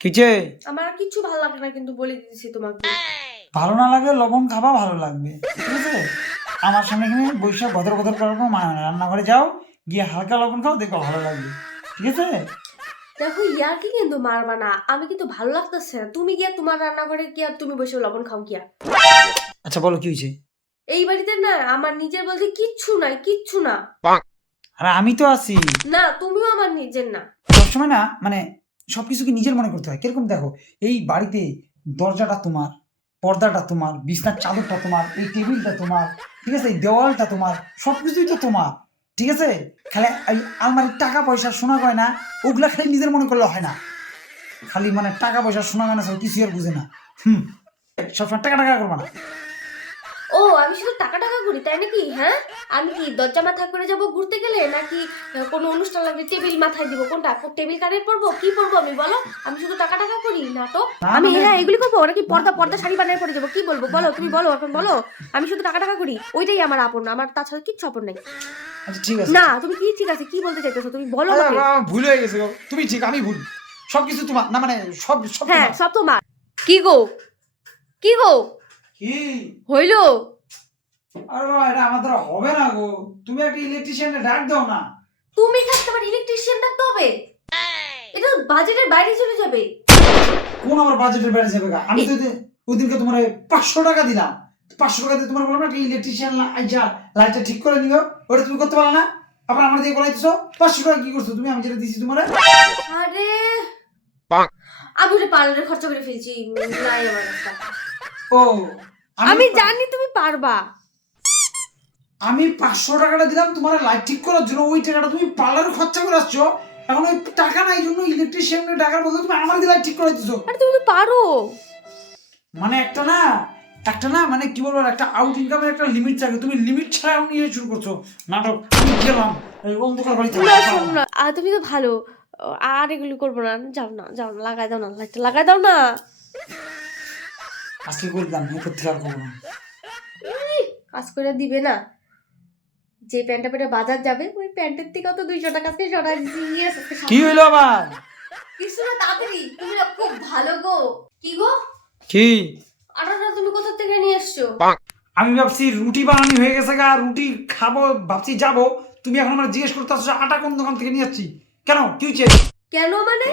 কিছে? আমার আর কিচ্ছু ভালো লাগে না, কিন্তু বলে দিয়েছি তোমাকে। ভালো না লাগে লবণ খাবা, ভালো লাগবে, ঠিক আছে? আমার সামনে এখানে বৈশা গদর গদর করার কোনো মানে না। রান্নাঘরে যাও, গিয়ে হালকা লবণ খাও, দেখো ভালো লাগবে, ঠিক আছে? দেখো ইয়ার্কি কিন্তু মারবা না, আমি কিন্তু ভালো লাগতেছে না। তুমি গিয়া তোমার রান্নাঘরে গিয়া তুমি বসে লবণ খাও গিয়া। আচ্ছা বলো কি হয়েছে? এই বাড়িতে না আমার নিজের বলতে কিচ্ছু নাই, কিচ্ছু না। আরে আমি তো আছি। না তুমিও আমার নিজের না। সবসময় না মানে সবকিছুকে নিজের মনে করতে হয়। কিরকম দেখো, এই বাড়িতে দরজাটা তোমার, পর্দাটা তোমার, বিছনার চাদরটা তোমার, এই টেবিলটা তোমার, ঠিক আছে, এই দেওয়ালটা তোমার, সবকিছুই তো তোমার, ঠিক আছে? খালি এই আলমারির টাকা পয়সা সোনা গয়না ওগুলা খালি নিজের মনে করলে হয় না। খালি মানে টাকা পয়সা সোনা গয়না সব কিছু আর বুঝে না। সবসময় টাকা টাকা করবা না। ও আমি শুধু টাকা টাকা করি তাই নাকি? হ্যাঁ, আমি কি দরজা মাথা করে যাব ঘুরতে গেলে, নাকি কোনো অনুষ্ঠান লাগলে টেবিল মাথায় দিব? কোনটা টেবিল কানের পরবো, কি পরবো আমি বলো? আমি শুধু টাকা টাকা করি না তো। না আমি মানে- হ্যাঁ এগুলি করবো নাকি পর্দা পর্দা শাড়ি বানিয়ে পরে যাবো? কি বলবো বলো, তুমি বলো এখন বলো। আমি শুধু টাকা টাকা করি, ওইটাই আমার আপন, আমার তাছাড়া কিচ্ছু আপন নাই। আচ্ছা ঠিক আছে। না তুমি কি ঠিক আছে কি বলতে চাইতেছো তুমি বলো আরে আমাকে। বাবা, ভুল হয়ে গেছে গো। তুমি ঠিক, আমি ভুল। সবকিছু তোমার না, মানে সব সব হ্যাঁ তোমার। সব তোমার। কি গো, কি গো কি? হইলো? আরে বাবা, এটা আমার দ্বারা হবে না গো। তুমি একটা ইলেকট্রিশিয়ানে ডাক দাও না। তুমি থাকতে পারে ইলেকট্রিশিয়ান ডাকতে হবে? এটা বাজেটের বাইরে চলে যাবে। কোন আমার বাজেটের বাইরে যাবে গা? আমি তো ওইদিনকে তোমার 500 টাকা দিলাম। 500 টাকা দিয়ে তোমার বললাম না একটা ইলেকট্রিশিয়ান আইসা লাইটটা ঠিক করে নিও। ওটা তুমি করতে পারো না? আবার আমার দিয়ে বলাইতেছো 500 টাকা কি করছো তুমি? আমি যেটা দিছি তোমার। আরে আমি ওটা পার্লারে খরচা করে ফেলছি, নাই আমার কাছে। ও আমি জানি তুমি পারবা। আমি 500 টাকাটা দিলাম তোমার লাইট ঠিক করার জন্য, ওই টাকাটা তুমি পার্লারে খরচা করে আসছো। এখন ওই টাকা নাই জন্য ইলেকট্রিশিয়ানের টাকার বদলে তুমি আমার দিয়ে লাইট ঠিক করে দিছো। আরে তুমি তো পারো। মানে একটা না মানে কি বলবো, একটা আউট ইনকামের একটা লিমিট থাকে। তুমি লিমিট ছাড়া এখন নিয়ে শুরু করছো নাটক। আমি গেলাম এই অন্ধকার বাড়িতে। না শোনো না, তুমি তো ভালো। আর এগুলো করবো না, যাও না যাও না, লাগাই দাও না, লাইটটা লাগাই দাও না। আজকে করলাম, এরপর থেকে আর করবো না। কাজ করে দিবে না। যে প্যান্টটা পরে বাজার যাবে ওই প্যান্টের থেকেও তো 200 টাকা আজকে সরাই দিয়েছে। কি হইলো আবার? কিছু না, তাড়াতাড়ি। তুমি না খুব ভালো গো। কি গো? কি? আটাটা তুমি কোথা থেকে নিয়ে এসছো? আমি ভাবছি রুটি বানানি হয়ে গেছে গা, রুটি খাবো ভাবছি যাবো। তুমি এখন আমার জিজ্ঞেস করতে আসছো আটা কোন দোকান থেকে নিয়ে যাচ্ছি? কেন, কি হয়েছে? কেন মানে?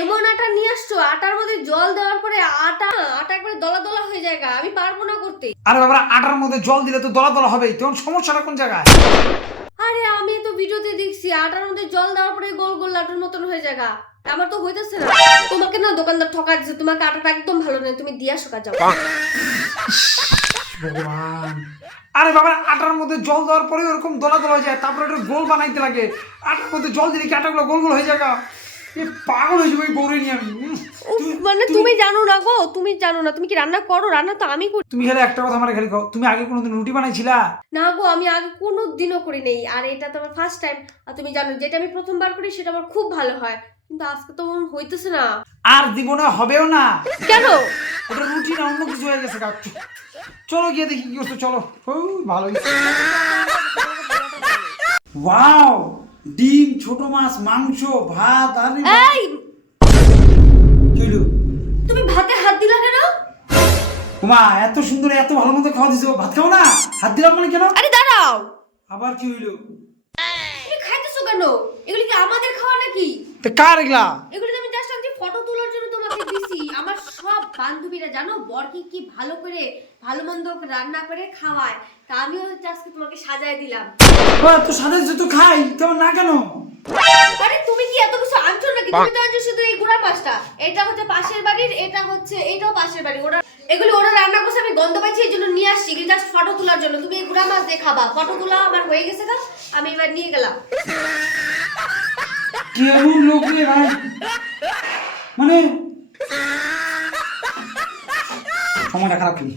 এমন আটা নিয়ে আসছো আটার মধ্যে জল দেওয়ার পরে আটা আটা একবারে দলা দলা হয়ে যায় গা। আমি পারবো না করতে। আরে বাবা, আটার মধ্যে জল দিলে তো দলা দলা হবেই। তখন সমস্যাটা কোন জায়গায়? আরে আমি তো ভিডিওতে দেখছি আটার মধ্যে জল দেওয়ার পরে গোল গোল লাড্ডুর মতন হয়ে যায় গা। আমার তো হইতেছে না। তোমাকে না দোকানদার ঠকা দিচ্ছে, তোমাকে আটাটা একদম ভালো নয়, তুমি দিয়া শোকা যাও। ভগবান। আরে বাবা, আটার মধ্যে জল দেওয়ার পরে ওরকম দলা দলা হয়ে যায়, তারপরে একটা গোল বানাইতে লাগে। আটার মধ্যে জল দিলে কি আটাগুলো গোল গোল হয়ে যায় গা? এ পাগল হয়ে যাবে এই বউরে নিয়ে আমি। মানে তুমি জানো না গো, তুমি জানো না। তুমি কি রান্না করো? রান্না তো আমি করি। তুমি খালি একটা কথা আমার খালি কও, তুমি আগে কোনোদিন রুটি বানাইছিলা? না গো, আমি আগে কোনো দিনও করি নেই, আর এটা তো আমার ফার্স্ট টাইম। আর তুমি জানো যেটা আমি প্রথমবার করি সেটা আমার খুব ভালো হয়, কিন্তু আজকে তো মন হইতেছে না। আর জীবনে হবেও না। কেন? ওটা রুটি না, অন্য কিছু হয়ে গেছে গা। চলো গিয়ে দেখি কি করছো, চলো। ভালো। ওয়াও, ডিম, ছোট মাছ, মাংস, ভাত। আরে এই কিলো তুমি ভাতে হাত দিলা কেন? মা, এত সুন্দর এত ভালো মতো খাওয়া দিছো, ভাত খাও না? হাত দিলাম মানে কেন? আরে দাঁড়াও, আবার কি হইলো? তুমি খাইতেছো কেন? এগুলি কি আমাদের খাওয়া নাকি? তা কার এগুলা? এগুলি তো আমি জাস্ট আজকে ফটো তোলার জন্য তোমাকে দিছি। আমার সব বান্ধবীরা জানো বরকে কি ভালো করে ভালো মন্দ রান্না করে খাওয়ায়, তা আমিও আজকে তোমাকে সাজায় দিলাম। তো সাথে তো খাই, তেমন না কেন? আরে তুমি কি এত কিছু আনছো নাকি? তুমি তো আনছো শুধু এই গুড়া মাছটা। এটা হচ্ছে পাশের বাড়ির, এটা হচ্ছে এটাও পাশের বাড়ি। ওরা এগুলি ওরা রান্না করছে, আমি গন্ধ পাইছি এই জন্য নিয়ে আসছি জাস্ট ফটো তোলার জন্য। তুমি এই গুড়া মাছ দিয়ে খাবা। ফটো তোলা আমার হয়ে গেছে না, আমি এবার নিয়ে গেলাম। কেমন লোক রে ভাই, মানে সময়টা খারাপ করি।